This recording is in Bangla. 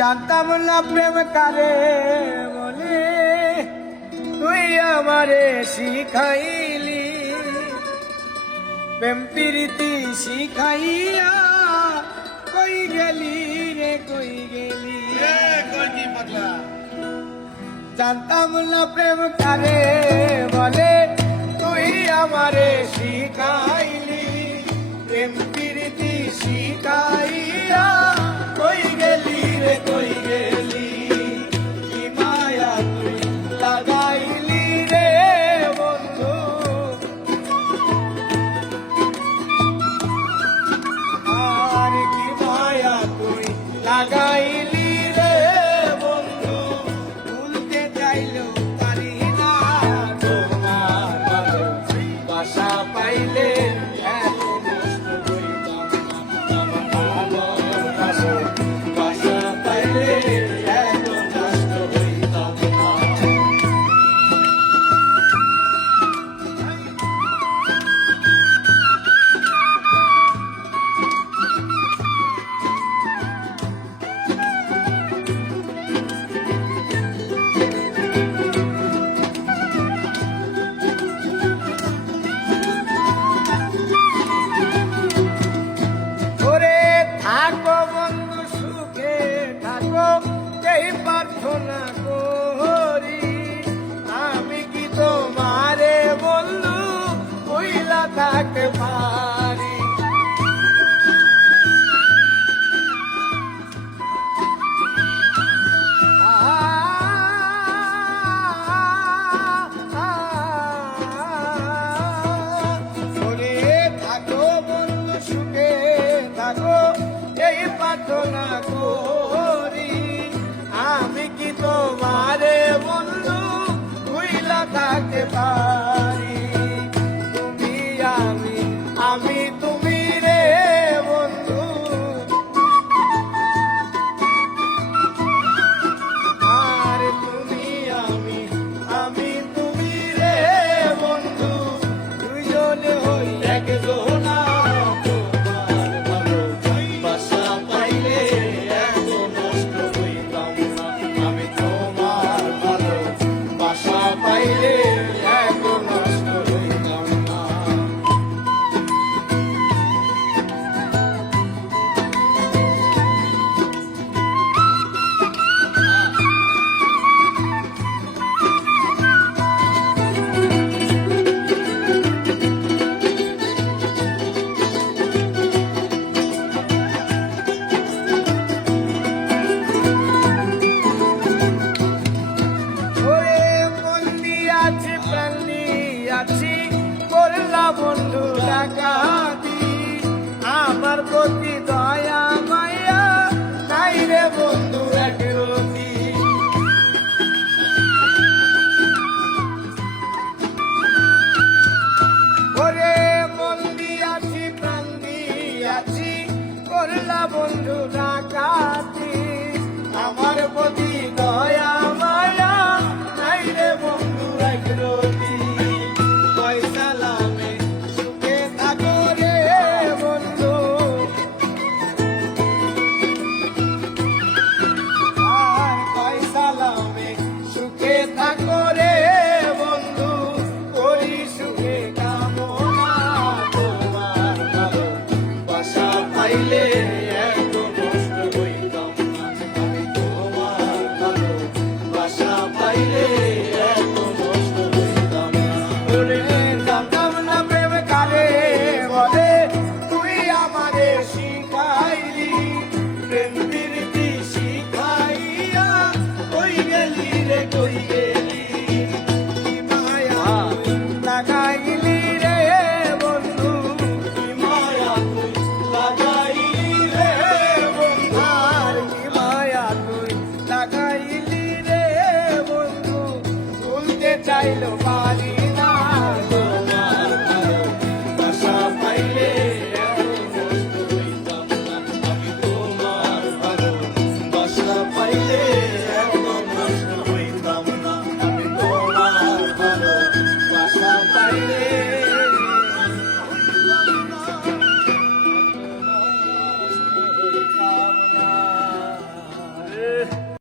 জানতাম না প্রেম কারে বলে, তুই আমারে শিখাইলি। প্রেম প্রীতি শিখাইয়া কই গেলি রে কই গেলি। জানতাম না প্রেম কারে বলে, তুই আমারে শিখাইলি। প্রেম প্রীতি শিখাইয়া কই গেলি রে কই গেলি। কি মায়া তুই লাগাইলি রে বন্ধু, আর কি মায়া তুই লাগাইলি রে বন্ধু। ভুলতে চাইলেও পারি না তোমার ভালোবাসা পাইলে এত কষ্ট হইতাম না। আমার ভালোবাসা পাইলে এত কষ্ট হইতাম না। ওরে থাকো বন্ধু সুখে থাকো, এই প্রার্থনা করি। আমি কি তোমারে বন্ধু কইলা থাকতে পারি। ওরে থাকো বন্ধু সুখে থাকো, এই প্রার্থনা করি। আমি কি তোমার